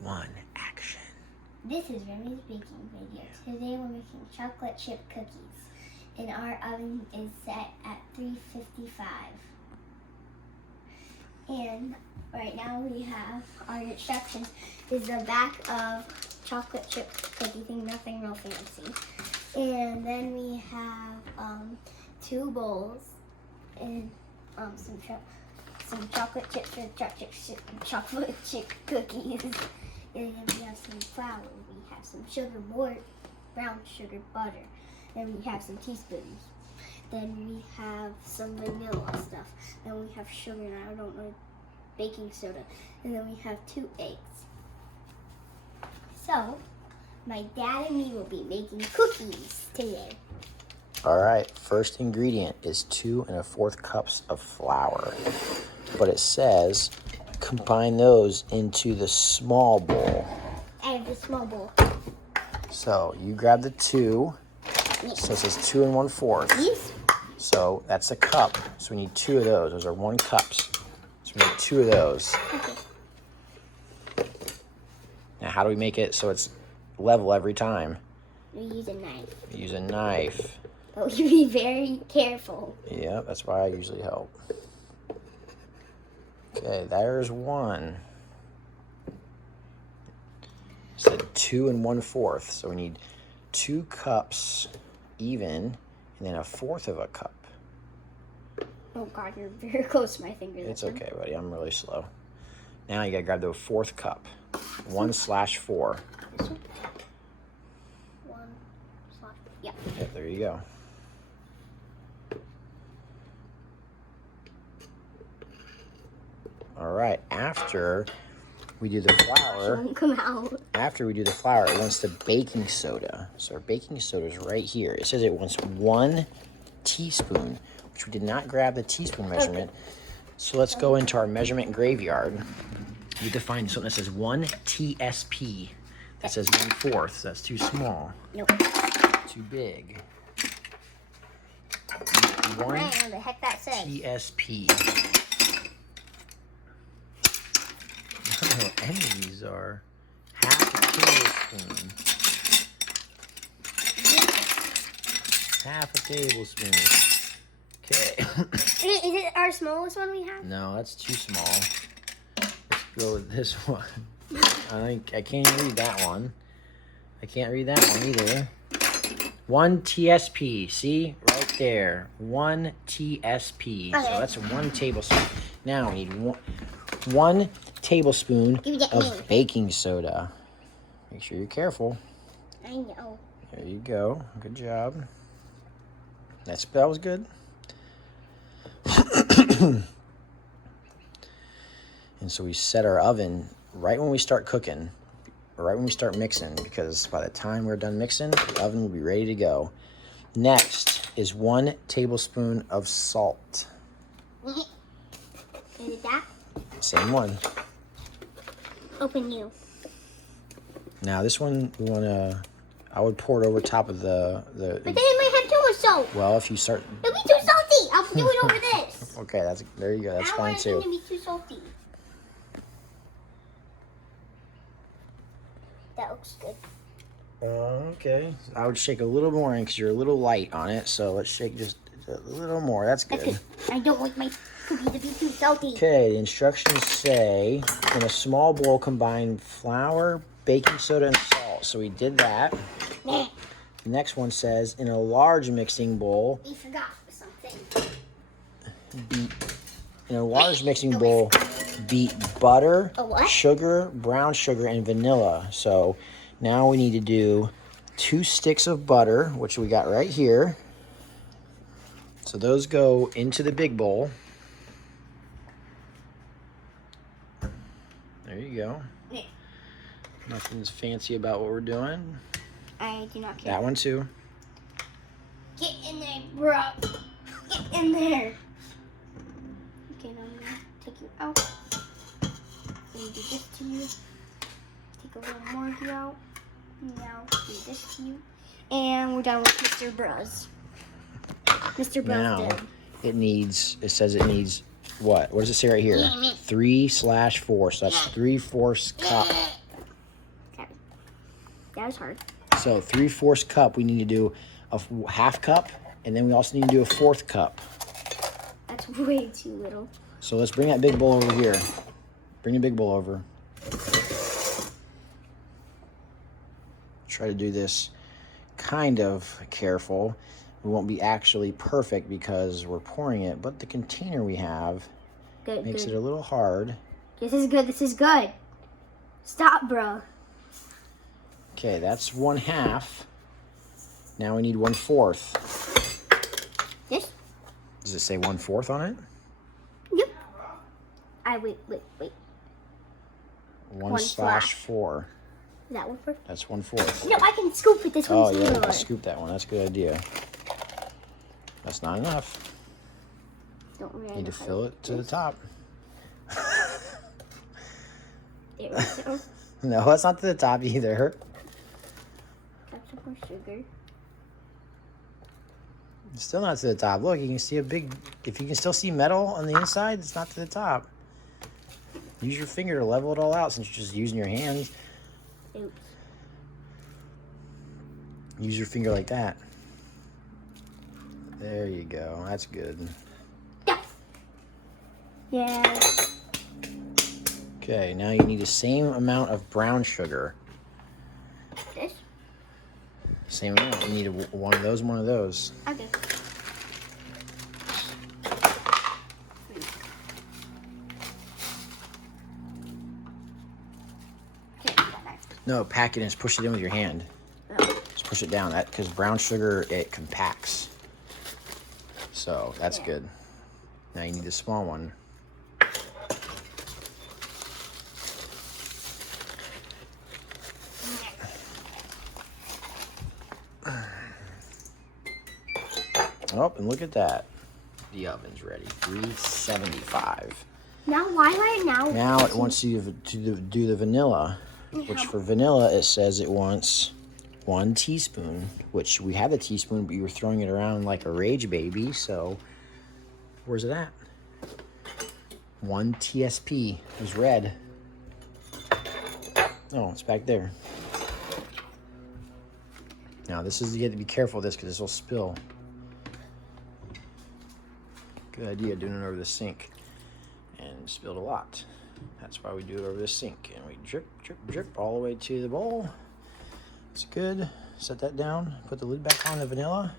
1, action. This is Remi's baking video. Today we're making chocolate chip cookies. And our oven is set at 355. And right now we have our instructions. Is the back of chocolate chip cookie thing, nothing real fancy. And then we have 2 bowls and some chocolate chips for chocolate chip cookies. And then we have some flour. We have some sugar, more brown sugar, butter. Then we have some teaspoons. Then we have some vanilla stuff. Then we have sugar, and I don't know, baking soda. And then we have 2 eggs. So, my dad and me will be making cookies today. All right, first ingredient is 2 1/4 cups of flour. But it says combine those into the small bowl. I have the small bowl. So you grab the 2. So it says 2 1/4. These? So that's a cup. So we need 2 of those. Those are 1 cups. So we need 2 of those. Okay. Now how do we make it so it's level every time? We use a knife. We use a knife. But you be very careful. Yeah, that's why I usually help. Okay, there's 1. It said 2 1/4. So we need 2 cups even, and then 1/4 of a cup. Oh God, you're very close to my finger. It's okay, buddy. I'm really slow. Now you gotta grab the 1/4 cup. 1/4. This one? 1/4. Yeah. Yep, there you go. All right, after we do the flour, Won't come out. it wants the baking soda. So our baking soda is right here. It says it wants 1 teaspoon, which we did not grab the teaspoon measurement. So let's go into our measurement graveyard. You have to find something that says 1 TSP. That says 1/4. So that's too small. Nope. Too big. I 1 don't know what the heck that says. TSP. I don't know what any of these are. 1/2 tablespoon. 1/2 tablespoon. Okay. Is it our smallest one we have? No, that's too small. Let's go with this one. I can't even read that one. I can't read that one either. 1 TSP. See? Right there. 1 TSP. Okay. So that's 1 tablespoon. Now we need 1 tablespoon of baking soda. Make sure you're careful. I know. There you go. Good job. That was good. And so we set our oven right when we start cooking, right when we start mixing, because by the time we're done mixing, the oven will be ready to go. Next is 1 tablespoon of salt. Is it that? Same one. Open you. Now this one, I would pour it over top of the. But then it might have too much salt. Well, if you start. It'll be too salty. I'll do it over this. Okay, there you go. That's fine too. I don't want it to be too salty. That looks good. Okay. I would shake a little more in because you're a little light on it. So let's shake just a little more. That's good. I don't like my cookies to be too salty. Okay, the instructions say in a small bowl combine flour, baking soda, and salt. So we did that. Nah. The next one says in a large mixing bowl. We forgot something. In a large mixing bowl, beat butter, A what? sugar, brown sugar, and vanilla. So now we need to do 2 sticks of butter, which we got right here. So those go into the big bowl. There you go. Yeah. Nothing's fancy about what we're doing. I do not care. That one too. Get in there, bro. Get in there. Okay, now I'm gonna take you out. Let me do this to you. Take a little more of you out. Now do this to you. And we're done with Mr. Bros. Mr. Bros Now did. it says it needs what? What does it say right here? 3/4. So that's 3/4 cup. That was hard. So 3/4 cup, we need to do a half cup, and then we also need to do a 1/4 cup. That's way too little. So let's bring that big bowl over here. Bring the big bowl over. Try to do this kind of careful. It won't be actually perfect because we're pouring it, but the container we have makes it a little hard. This is good. This is good. Stop, bro. Okay, that's 1/2. Now we need 1/4. This? Does it say 1/4 on it? Yep. Wait. 1/4. Is that 1/4? That's 1/4. No, I can scoop it. This Oh one's yeah, you little. can scoop that one. That's a good idea. That's not enough. Don't really Need to know how fill it to the top. There we go. No, that's not to the top either. That's some more sugar. It's still not to the top. Look, you can see a big... If you can still see metal on the inside, it's not to the top. Use your finger to level it all out since you're just using your hands. Oops. Use your finger like that. There you go. That's good. Yeah. Okay, now you need the same amount of brown sugar. This? Same amount. You need one of those and one of those. Okay. No, pack it and just push it in with your hand. Oh. Just push it down. That because brown sugar, it compacts. So that's good. Now you need the small one. Oh, and look at that. The oven's ready. 375. Now, why right now? Now it wants you to do the vanilla, which for vanilla it says it wants 1 teaspoon, which we have a teaspoon, but you were throwing it around like a rage baby, so where's it at? 1 TSP. It was red. Oh, it's back there. Now this is, you have to be careful of this because this will spill. Good idea doing it over the sink. And spilled a lot. That's why we do it over the sink. And we drip, drip, drip all the way to the bowl. It's good. Set that down. Put the lid back on the vanilla.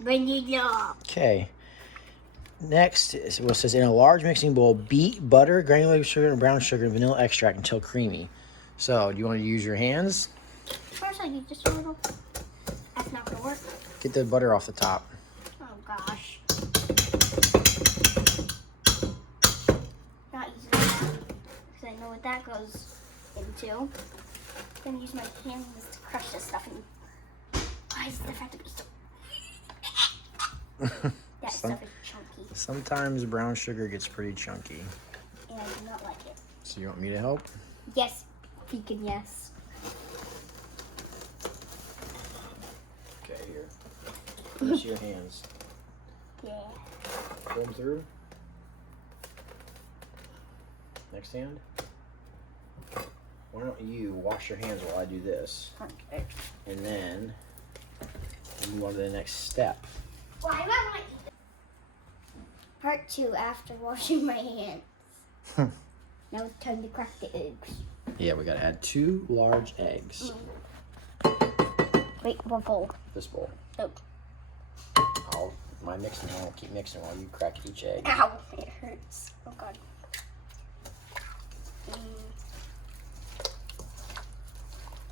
Vanilla. Okay. Next, it says in a large mixing bowl, beat butter, granulated sugar, and brown sugar and vanilla extract until creamy. So, do you want to use your hands? First, I use just a little. That's not gonna work. Get the butter off the top. Oh gosh. Not using that because I know what that goes into. Then use my hands to crush this stuff. And why does stuff have to be so? That stuff is chunky, Sometimes brown sugar gets pretty chunky. and I do not like it. So, you want me to help? Yes, vegan. Yes. Okay, here. Use your hands. Yeah. Pull them through. Next hand. Why don't you wash your hands while I do this? Okay. And then we move on to the next step. Why do I want to eat it? Part 2 after washing my hands. Now it's time to crack the eggs. Yeah, we gotta add 2 large eggs. Wait, what bowl? This bowl. Oh. My mixing, I'll keep mixing while you crack each egg. Ow, it hurts. Oh god.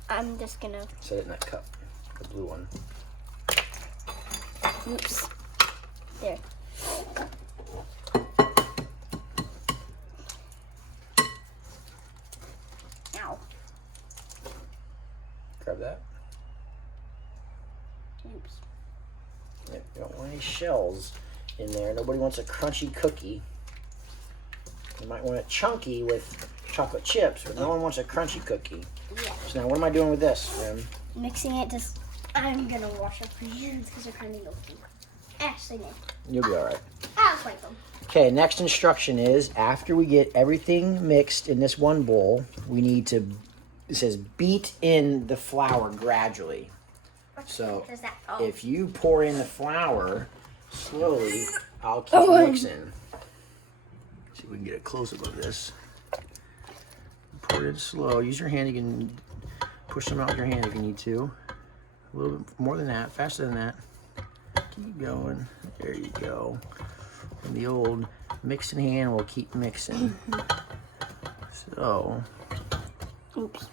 I'm just gonna. Set it in that cup, the blue one. Oops. There. Ow. Grab that. Oops. Yep, you don't want any shells in there. Nobody wants a crunchy cookie. You might want it chunky with chocolate chips, but no one wants a crunchy cookie. Yeah. So now what am I doing with this, Rem? Mixing it just. I'm gonna wash up my hands because they're kind of milky. Actually, no. You'll be all right. I'll wipe them. Okay, next instruction is after we get everything mixed in this one bowl, we need to it says beat in the flour gradually. So Does that? Oh. if you pour in the flour slowly, I'll keep mixing. See if we can get a close up of this. Pour it in slow. Use your hand. You can push them out with your hand if you need to. A little bit more than that. Faster than that. Keep going. There you go. And the old mixing hand will keep mixing. So. Oops.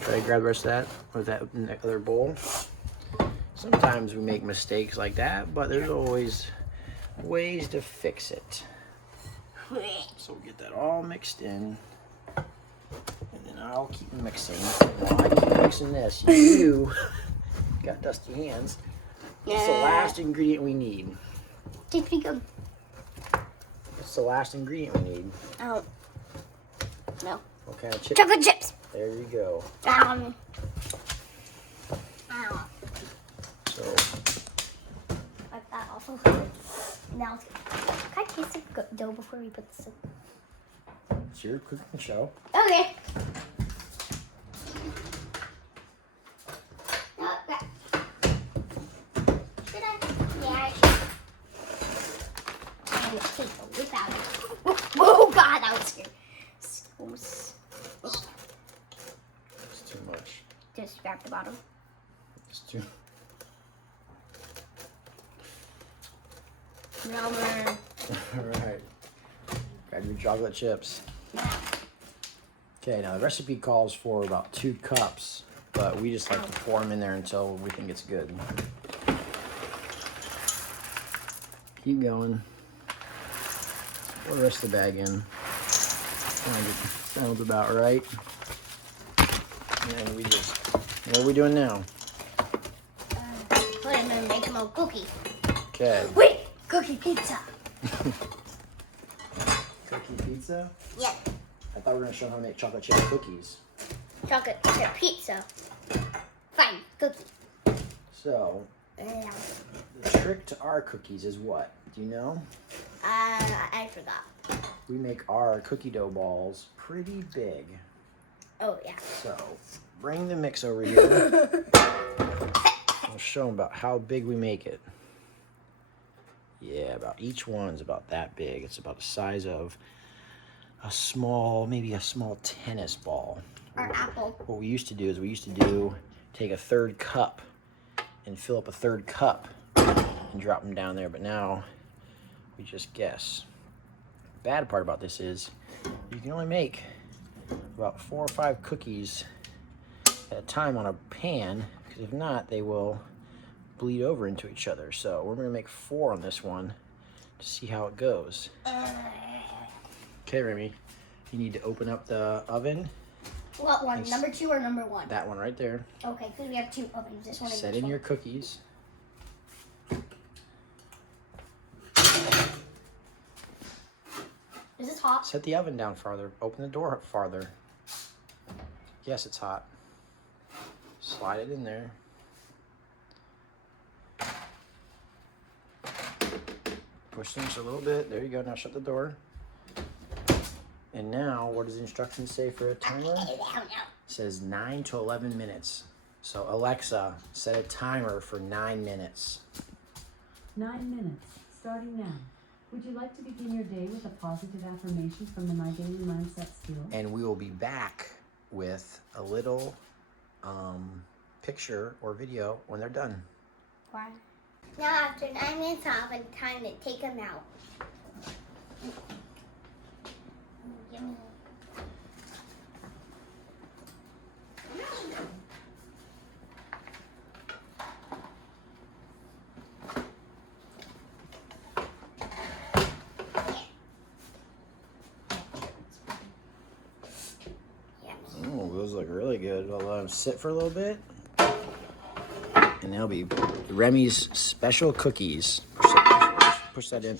Try to grab the rest of that with that other bowl. Sometimes we make mistakes like that, but there's always ways to fix it. So we'll get that all mixed in, and then I'll keep mixing. While I keep mixing this, you got dusty hands. What's the last ingredient we need? Did we go? What's the last ingredient we need? Oh. No. What kind of chip? Chocolate chips. There you go. Ow. So Like that also. Now, can I taste the dough before we put this in? it's your cooking show. Okay. Okay. Should I? Yeah, I should. I'm gonna take a whip out of it. Oh God, that was scary. It's too much. Just grab the bottom. It's too. Number. All right. Grab your chocolate chips. Okay, now the recipe calls for about 2 cups, but we just like to pour them in there until we think it's good. Keep going. Pour the rest of the bag in. Sounds about right. And then we just, what are we doing now? Put them and make them a cookie. Okay. Wait, cookie pizza. Cookie pizza? Yeah, I thought we were going to show them how to make chocolate chip cookies. chocolate chip pizza. Fine, cookie. So, Yeah. the trick to our cookies is what? Do you know? I forgot. We make our cookie dough balls pretty big. Oh yeah. So, bring the mix over here. I'll show them about how big we make it. Yeah, about each one's about that big. It's about the size of a small, maybe a small tennis ball. Or apple. What we used to do is take a 1/3 cup and fill up a 1/3 cup and drop them down there. But now we just guess. The bad part about this is you can only make about 4 or 5 cookies at a time on a pan, because if not, they will bleed over into each other. So we're gonna make 4 on this one to see how it goes. Okay, Remi, you need to open up the oven. What one? Yes. Number 2 or number 1? That one right there. Okay, because we have 2 ovens. This one and Set this in one. your cookies. Is this hot? Set the oven down farther. Open the door up farther. Yes, it's hot. Slide it in there. Push them just a little bit. There you go. Now shut the door. And now, what does the instructions say for a timer? It says 9 to 11 minutes. So Alexa, set a timer for 9 minutes. 9 minutes, starting now. Would you like to begin your day with a positive affirmation from the My Daily Mindset skill? And we will be back with a little picture or video when they're done. Why? Now after 9 minutes off, it's time to take them out. Yummy. Oh, those look really good. I'll let them sit for a little bit. And they'll be Remi's special cookies. Push that in.